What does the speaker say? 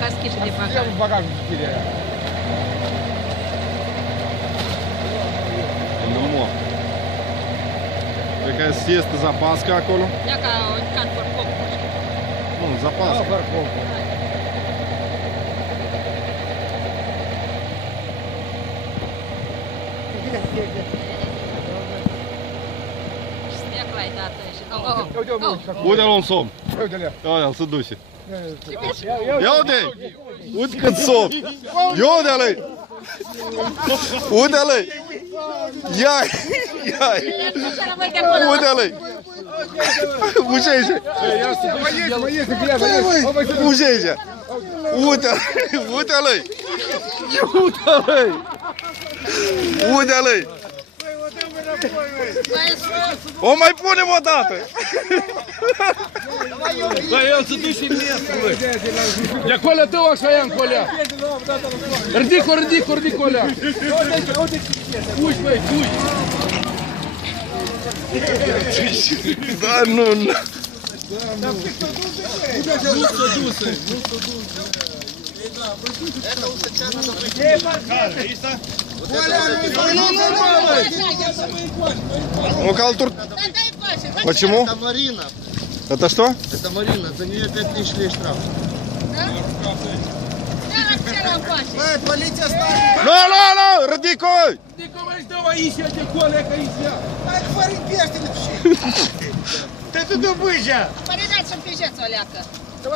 ca schișe de bagaj. Ia bagajul cu chiria aia. Nu mă. Какая съест запаска acolo? Ia ca o can porcopul. Nu, запаска. Снег lai dată și... Uite-l un somn. Uite-le. Aia, se duce. Ia uite! Uite cât somn! Ia uite-l! Uite-l! Ia! Ia! Uite-l! Ușește! Ușește! Uite-l! Uite-l! Uite-l! Uite-l! O mai punem o dată! Da, el se duce în nestul. De acolo tău așa ia în colea. Ridic-o, ridic-o, ridic-o alea. Puși, băi, puși. Da, nu, nu. Nu s-o duse. Ну, калтур. Почему? Это Марина. Это что? Это Марина. За нее 5000 лей штраф. Полиция ставит. Ну, радикой! Ridic-o, mai dau aici, de colea, că aici ia. Ты туда выезжай. Părinați să-mi pijeți o leacă.